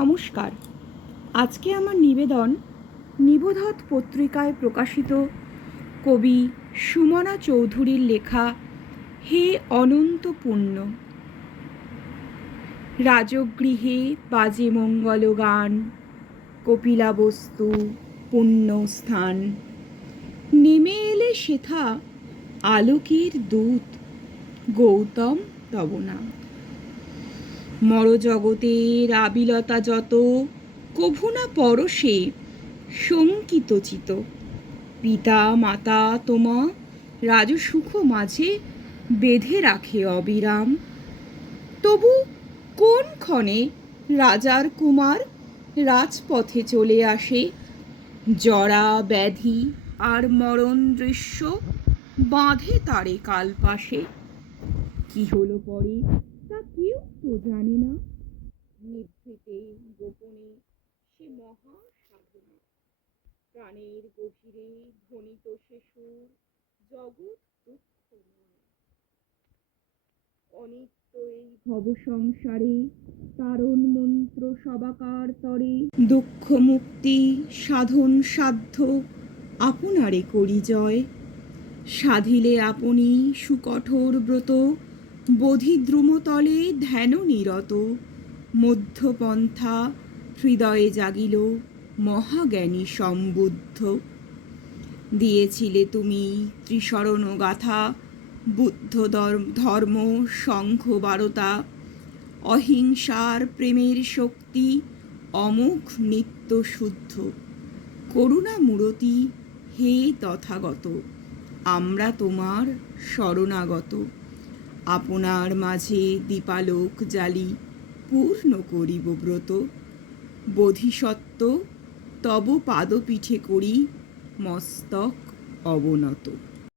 নমস্কার। আজকে আমার নিবেদন নিবোধত পত্রিকায় প্রকাশিত কবি সুমনা চৌধুরীর লেখা হে অনন্ত পুণ্য। রাজগৃহে বাজে মঙ্গল গান, কপিলাবস্তু পুণ্যস্থান। নেমে এলে সেথা আলোকের দূত, গৌতম তব নাম। মরজগতের আবিলতা যত, কভু না পরশে শঙ্কিত চিত। পিতা মাতা তোমা রাজসুখ মাঝে বেঁধে রাখে অবিরাম। তবু কোন ক্ষণে রাজার কুমার রাজপথে চলে আসে। জরা ব্যাধি আর মরণ দৃশ্য বাঁধে তারে কালপাশে। কি হলো পরে তা কেউ তো জানে না। নিভৃতে গোপনে সে মহা সাধনা। প্রাণের গভীরে ধ্বনিত সে সুর, জগৎ দুঃখময়। অনিত্য এই ভব সংসারে তারণ মন্ত্র সবাকার তরে। দুঃখ মুক্তি সাধন সাধ্য আপনারে করি জয়। সাধিলে আপনি সুকঠোর ব্রত, বোধি দ্রুমতলে ধ্যান নিরত। মধ্যপন্থা হৃদয়ে জাগিল মহাজ্ঞানী সম্বুদ্ধ। দিয়েছিলে তুমি ত্রিশরণ গাথা, বুদ্ধ ধর্ম শঙ্খ বারতা। অহিংসার প্রেমের শক্তি অমোঘ নিত্য শুদ্ধ। করুণা মূরতি হে তথাগত, আমরা তোমার শরণাগত। আপনার মাঝে দীপালোক জ্বালি পূর্ণ করিব ব্রত। বোধিসত্ত্ব তব পাদপীঠে করি মস্তক অবনত।